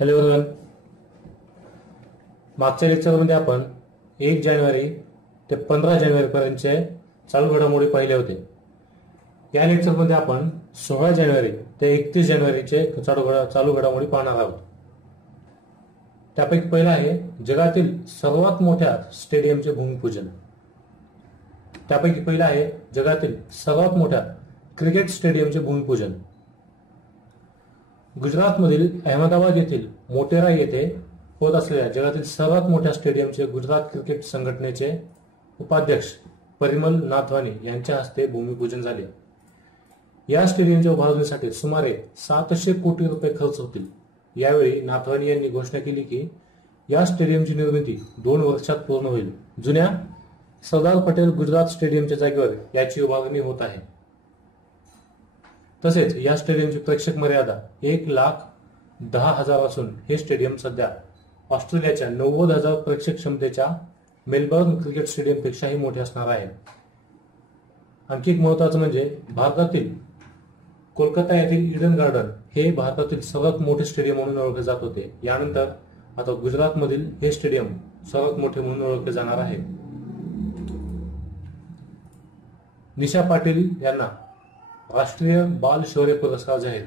Hello everyone. मागच्या लेक्चरमध्ये आपण 1 जानेवारी ते 15 जानेवारी पर्यंतचे चालू घडामोडी पाहिले होते. या लेक्चरमध्ये आपण 16 जानेवारी ते 31 जानेवारीचे चालू घडामोडी पाहणार आहोत. त्यापैकी पहिला आहे जगातील सर्वात मोठ्या स्टेडियमचे भूमिपूजन. त्यापैकी पहिला आहे जगातील सर्वात मोठ्या क्रिकेट स्टेडियमचे भूमिपूजन. गुजरातमधील अहमदाबाद येथील मोटेरा येथे होत असलेल्या जगातील सर्वात मोठ्या स्टेडियमचे गुजरात क्रिकेट संघटनेचे उपाध्यक्ष परिमल नाथवानी यांच्या हस्ते भूमिपूजन झाले. या स्टेडियमच्या उभारणीसाठी सुमारे 700 कोटी रुपये खर्च होतील. यावेळी नाथवानी यांनी घोषणा केली की या स्टेडियमची निर्मिती 2 वर्षात पूर्ण होईल. जुन्या सरदार पटेल गुजरात स्टेडियमच्या जागेवर याची उभारणी होत आहे. तसेच या स्टेडियमची प्रेक्षक मर्यादा 1,10,000 असून हे स्टेडियम सध्या ऑस्ट्रेलियाच्या 90,000 प्रेक्षक क्षमतेच्या मेलबर्न क्रिकेट स्टेडियम पेक्षाही मोठे असणार आहे. आणखी एक महत्वाचं म्हणजे भारतातील कोलकाता येथील ईडन गार्डन हे भारतातील सर्वात मोठे स्टेडियम म्हणून ओळखले जात होते. यानंतर आता गुजरातमधील हे स्टेडियम सर्वात मोठे म्हणून ओळखले जाणार आहे. निशा पाटील यांना राष्ट्रीय बाल शौर्य पुरस्कार जाहीर.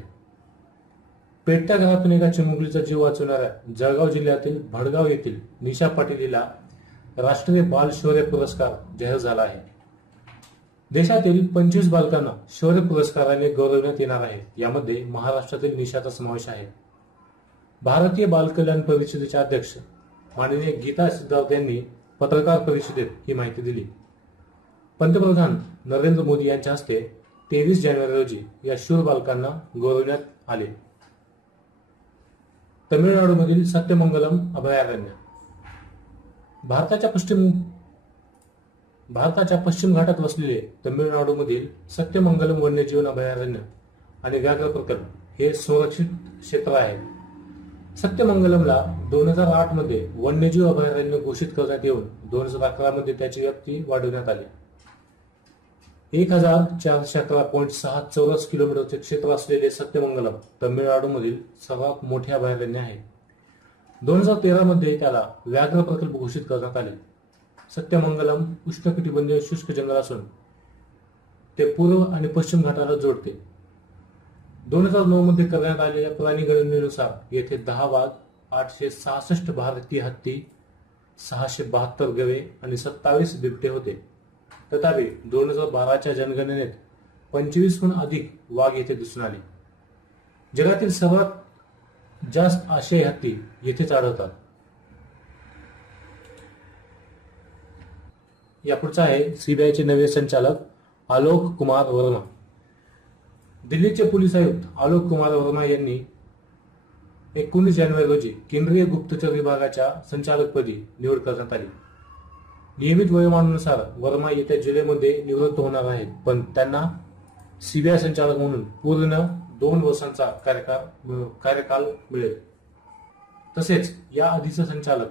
पेटत्या घरातून एका चिमुकलीचा जीव वाचवणाऱ्या जळगाव जिल्ह्यातील भडगाव येथील निशा पाटील हिला राष्ट्रीय बाल शौर्य पुरस्कार जाहीर झाला आहे. देशातील 25 बालकांना शौर्य पुरस्काराने गौरवण्यात येणार आहे. यामध्ये महाराष्ट्रातील निशाचा समावेश आहे. भारतीय बाल कल्याण परिषदेचे अध्यक्ष माननीय गीता सिद्धार्थ यांनी पत्रकार परिषदेत ही माहिती दिली. पंतप्रधान नरेंद्र मोदी यांच्या हस्ते 23 जानेवारी रोजी या शूर बालकांना गौरवण्यात आले. तमिळनाडूमधील सत्यमंगलम अभयारण्य. भारताच्या पश्चिम घाटात वसलेले तमिळनाडूमधील सत्यमंगलम वन्यजीव अभयारण्य आणि व्याघ्र प्रकल्प हे संरक्षित क्षेत्र आहे. सत्यमंगलमला 2008 मध्ये वन्यजीव अभयारण्य घोषित करण्यात येऊन 2011 मध्ये त्याची व्याप्ती वाढवण्यात आली. 1411.6 चौरस किलोमीटरचे क्षेत्र असलेले सत्यमंगलम तमिळनाडूमधील सर्वात मोठे अभयारण्य आहे. 2013 मध्ये त्याला व्याघ्र प्रकल्प घोषित करण्यात आले. सत्यमंगलम उष्णकटिबंधीय शुष्क जंगल असून ते पूर्व आणि पश्चिम घाटाला जोडते. 2009 मध्ये करण्यात आलेल्या प्राणी गणनेनुसार येथे 10 वाघ, 866 भारतीय हत्ती, 672 गवे आणि 27 बिबटे होते. तथापि 2012च्या जनगणनेत 25हून अधिक वाघ येथे दिसून आले. जगातील सर्वात जास्त आशियाई हत्ती येथेच आढळतात. यापुढचा आहे सीबीआयचे नवे संचालक आलोक कुमार वर्मा. दिल्लीचे पोलीस आयुक्त आलोक कुमार वर्मा यांनी 19 जानेवारी रोजी केंद्रीय गुप्तचर विभागाच्या संचालकपदी निवड करण्यात आली. नियमित वयोमानानुसार वर्मा येत्या जुलैमध्ये निवृत्त होणार आहेत, पण त्यांना सीबीआय संचालक म्हणून पूर्ण 2 वर्षांचा कार्यकाल मिळेल. तसेच या आधीचे संचालक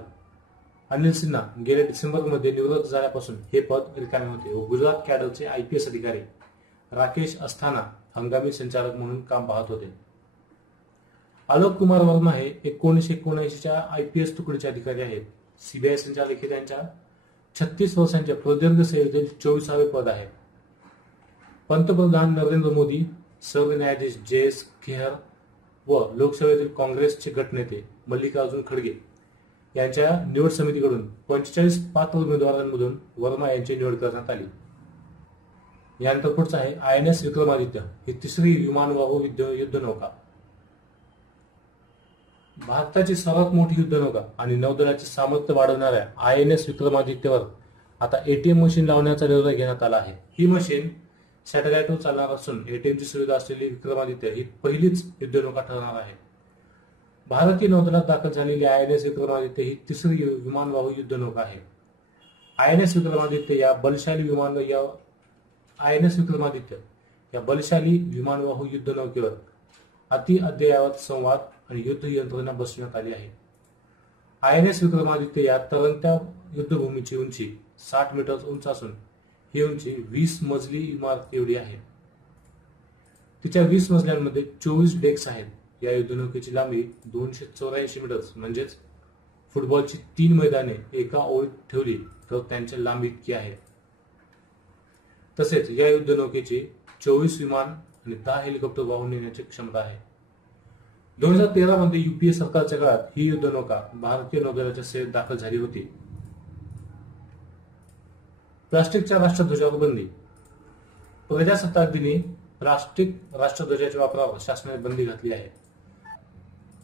अनिल सिन्हा गेल्या डिसेंबरमध्ये निवृत्त झाल्यापासून हे पद रिकामे होते व गुजरात कॅडरचे IPS अधिकारी राकेश अस्थाना हंगामी संचालक म्हणून काम पाहत होते. आलोक कुमार वर्मा हे 1979च्या IPS तुकडीचे अधिकारी आहेत. सीबीआय संचालक हे त्यांच्या 36 वर्षांच्या प्रदीर्घ सेवेतील 24वे पद आहे. पंतप्रधान नरेंद्र मोदी, सरन्यायाधीश JS खेहर व लोकसभेतील काँग्रेसचे गटनेते मल्लिकार्जुन खडगे यांच्या निवड समितीकडून 45 पात्र उमेदवारांमधून वर्मा यांची निवड करण्यात आली. यानंतर पुढचा आहे INS विक्रमादित्य ही 3री विमानवाहू युद्धनौका. भारताची सर्वात मोठी युद्धनौका आणि नौदलाचे सामर्थ्य वाढवणाऱ्या INS विक्रमादित्यवर आता ATM मशीन लावण्याचा निर्णय घेण्यात आला आहे. ही मशीन सॅटेलाइटवर चालणार असून ATMची सुविधा असलेली विक्रमादित्य ही पहिलीच युद्धनौका ठरणार आहे. भारतीय नौदलात दाखल झालेली INS विक्रमादित्य ही 3री विमानवाहू युद्धनौका आहे. INS विक्रमादित्य या बलशाली विमानवाहू युद्धनौकेवर अति अद्ययावत संवाद आणि युद्ध यंत्रणा बसवण्यात आली आहे. INS विक्रमादित्य या तरंगत्या युद्धभूमीची उंची 60 मीटर उंच असून ही उंची 20 मजली इमारत एवढी आहे. तिच्या 20 मजल्यांमध्ये 24 डेक्स आहेत. या युद्धनौकेची लांबी 284 मीटर्स म्हणजेच फुटबॉलची 3 मैदाने एका ओळीत ठेवली तर त्यांच्या लांबी इतकी आहे. तसेच या युद्धनौकेची 24 विमान आणि 10 हेलिकॉप्टर वाहून नेण्याची क्षमता आहे. 2013 मध्ये युपीए सरकारच्या काळात ही युद्धनौका भारतीय नौदलाच्या सेवेत दाखल झाली होती. प्लास्टिकच्या राष्ट्रध्वजावर बंदी. प्रजासत्ताक दिनी प्लास्टिक राष्ट्रध्वजाच्या वापरावर शासनाने बंदी घातली आहे.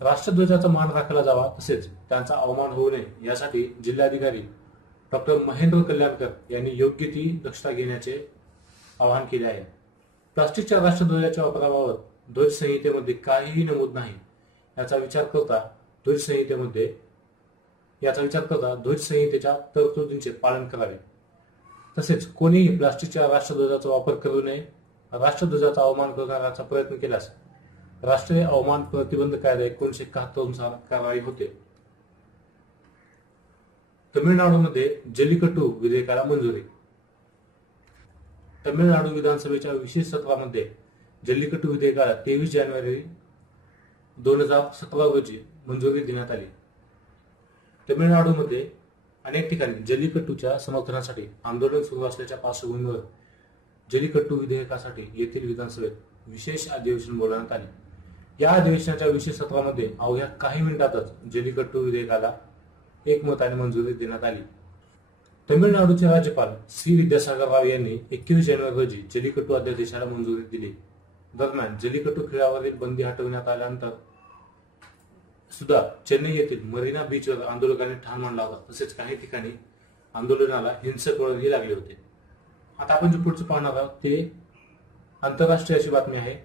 राष्ट्रध्वजाचा मान राखला जावा तसेच त्यांचा अवमान होऊ नये यासाठी जिल्हाधिकारी डॉक्टर महेंद्र कल्याणकर यांनी योग्य ती दक्षता घेण्याचे आवाहन केले आहे. प्लास्टिकच्या राष्ट्रध्वजाच्या वापराबाबत ध्वज संहितेमध्ये काहीही नमूद नाही याचा विचार करता ध्वज संहितेच्या तरतुदींचे पालन करावे. तसेच कोणीही प्लास्टिकच्या राष्ट्रध्वजाचा वापर करू नये. राष्ट्रध्वजाचा अवमान करणाऱ्याचा प्रयत्न केल्यास राष्ट्रीय अवमान प्रतिबंध कायदा 1971 नुसार कारवाई होते. तमिळनाडूमध्ये जल्लीकट्टू विधेयकाला मंजुरी. तमिळनाडू विधानसभेच्या विशेष सत्रामध्ये जल्लीकट्टू विधेयकाला 23 जानेवारी 2017 रोजी मंजुरी देण्यात आली. तमिळनाडूमध्ये अनेक ठिकाणी जल्लीकट्टूच्या समर्थनासाठी आंदोलन सुरू असल्याच्या पार्श्वभूमीवर जल्लीकट्टू विधेयकासाठी येथील विधानसभेत विशेष अधिवेशन बोलवण्यात आले. या अधिवेशनाच्या विशेष सत्रामध्ये अवघ्या काही मिनिटातच जल्लीकट्टू विधेयकाला एकमताने मंजुरी देण्यात आली. तमिळनाडूचे राज्यपाल सी विद्यासागर राव यांनी 21 जानेवारी रोजी जल्लीकट्टू अध्यादेशाला मंजुरी दिली. दरम्यान जल्लीकट्टू खेळावरील बंदी हटवण्यात आल्यानंतर सुद्धा चेन्नई येथील मरीना बीचवर आंदोलकांनी ठाण मांडला होता. तसेच काही ठिकाणी आंदोलनाला हिंसक वळणही लागले होते. आता आपण जे पुढचे पाहणार आहोत ते आंतरराष्ट्रीय अशी बातमी आहे.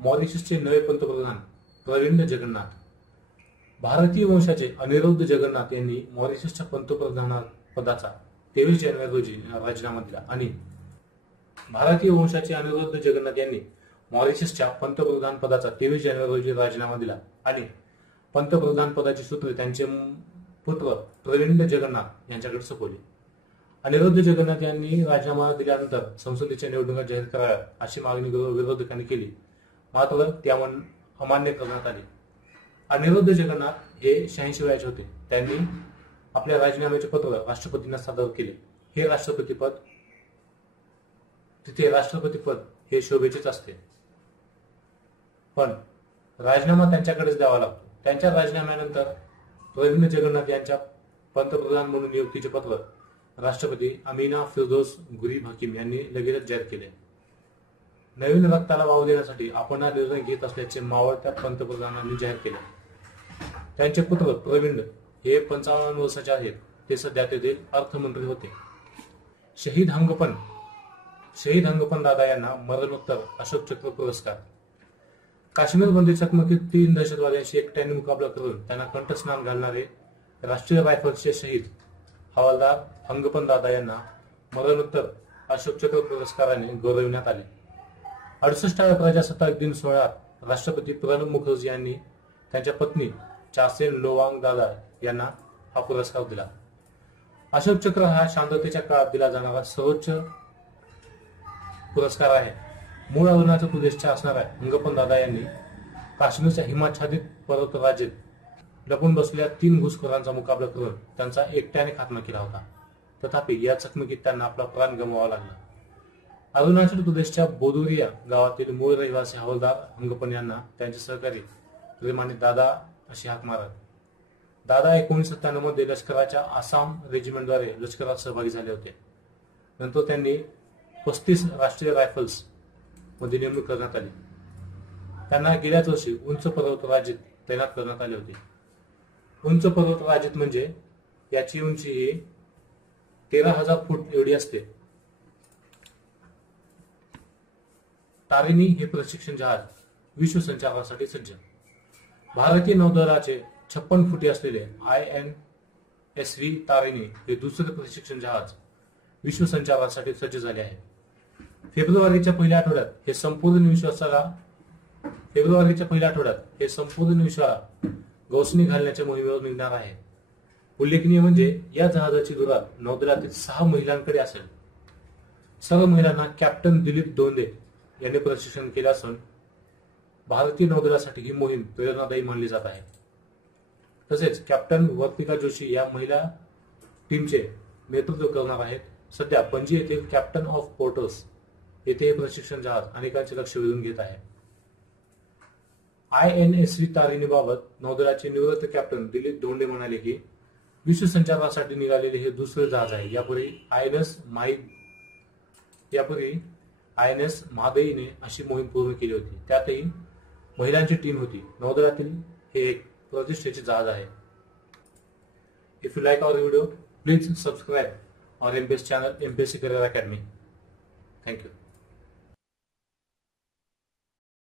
मॉरिशसचे नवे पंतप्रधान प्रविंद जगन्नाथ. भारतीय वंशाचे अनिरुद्ध जगन्नाथ यांनी मॉरिशसच्या पंतप्रधान पदाचा 23 जानेवारी रोजी राजीनामा दिला आणि भारतीय वंशाचे अनिरुद्ध जगन्नाथ यांनी मॉरिशसच्या पंतप्रधान पदाचा 23 जानेवारी रोजी राजीनामा दिला आणि पंतप्रधान पदाची सूत्रे त्यांचे पुत्र प्रविंद जगन्नाथ यांच्याकडे सोपवली. अनिरुद्ध जगन्नाथ यांनी राजीनामा दिल्यानंतर संसदेच्या निवडणुका जाहीर कराव्यात अशी मागणी विरोधकांनी केली, मात्र ती अमान्य करण्यात आली. अनिरुद्ध जगन्नाथ हे 86 वयाचे होते. त्यांनी आपल्या राजीनाम्याचे पत्र राष्ट्रपतींना सादर केले. हे राष्ट्रपती पद हे शोभेचेच असते, पण राजीनामा त्यांच्याकडेच द्यावा लागतो. त्यांच्या राजीनाम्यानंतर प्रविंद जगन्नाथ यांच्या पंतप्रधान म्हणून नियुक्तीचे पत्र राष्ट्रपती अमीना फिरदौस गुरीब हकीम यांनी लगेचच जाहीर केले. नवीन रक्ताला वाव देण्यासाठी आपण हा निर्णय घेत असल्याचे मावळत्या पंतप्रधानांनी जाहीर केले. त्यांचे पुत्र प्रविंद हे 55 वर्षाचे आहेत. ते सध्या तेथील अर्थमंत्री होते. शहीद हंगपन दादा यांना मरणोत्तर अशोक चक्र पुरस्कार. काश्मीरमध्ये चकमकीत 3 दहशतवाद्यांशी एकट्याने मुकाबला करून त्यांना कंठस्नान घालणारे राष्ट्रीय रायफल्सचे शहीद हवालदार हंगपन दादा यांना मरणोत्तर अशोक चक्र पुरस्काराने गौरविण्यात आले. 68व्या प्रजासत्ताक दिन सोहळ्यात राष्ट्रपती प्रणब मुखर्जी यांनी त्यांच्या पत्नी चासेन लोवांग दादा यांना हा पुरस्कार दिला. अशोक चक्र हा शांततेच्या काळात दिला जाणारा सर्वोच्च पुरस्कार आहे. मूळ अरुणाचल प्रदेशच्या असणाऱ्या हंगपन दादा यांनी काश्मीरच्या हिमाच्छादित पर्वत राजेत लपून बसलेल्या 3 घुसखोरांचा मुकाबला करून त्यांचा एकट्याने खात्मा केला होता. तथापि या चकमकीत त्यांना आपला प्राण गमवावा लागला. अरुणाचल प्रदेशच्या बोदुरिया गावातील मूळ रहिवासी हवालदार हंगपन यांना त्यांचे सहकारी प्रेमाने दादा अशी हाक मारत. दादा 1997 मध्ये लष्कराच्या आसाम रेजिमेंटद्वारे लष्करात सहभागी झाले होते. नंतर त्यांनी 35 राष्ट्रीय रायफल्स मध्ये नेमणूक करण्यात आली. त्यांना गेल्याच वर्षी उंच पर्वत राजेत तैनात करण्यात आले होते. उंच पर्वत राजेत म्हणजे याची उंची ही 13,000 फूट एवढी असते. तारिणी हे प्रशिक्षण जहाज विश्व संचारासाठी सज्ज. भारतीय नौदलाचे 56 फुटी असलेले INSV तारिणी हे दुसरे प्रशिक्षण जहाज विश्व संचारासाठी सज्ज झाले आहे. फेब्रुवारीच्या पहिल्या आठवड्यात हे संपूर्ण विश्वाला गवसणी घालण्याच्या मोहिमेवर निघणार आहे. उल्लेखनीय म्हणजे या जहाजाची धुरा नौदलातील 6 महिलांकडे असेल. सर्व महिलांना कॅप्टन दिलीप दोंदे यांनी प्रशिक्षण केले असून भारतीय नौदलासाठी ही मोहीम प्रेरणादायी मानली जात आहे. तसेच कॅप्टन वर्तिका जोशी या महिला टीमचे नेतृत्व करणार आहेत. सध्या पणजी येथील कॅप्टन ऑफ पोर्टर्स येथे हे प्रशिक्षण जहाज अनेकांचे लक्ष वेधून घेत आहे. INSV तारिणीबाबत नौदलाचे निवृत्त कॅप्टन दिलीप धोंडे म्हणाले की विश्वसंचारासाठी निघालेले हे दुसरे जहाज आहे. यापूर्वी INS महादईने अशी मोहीम पूर्ण केली होती. त्यातही महिलांची टीम होती. नौदलातील हे एक प्रतिष्ठेचे जहाज आहे. If you like our video, please subscribe our MPS channel, MPSC Career Academy. Thank you.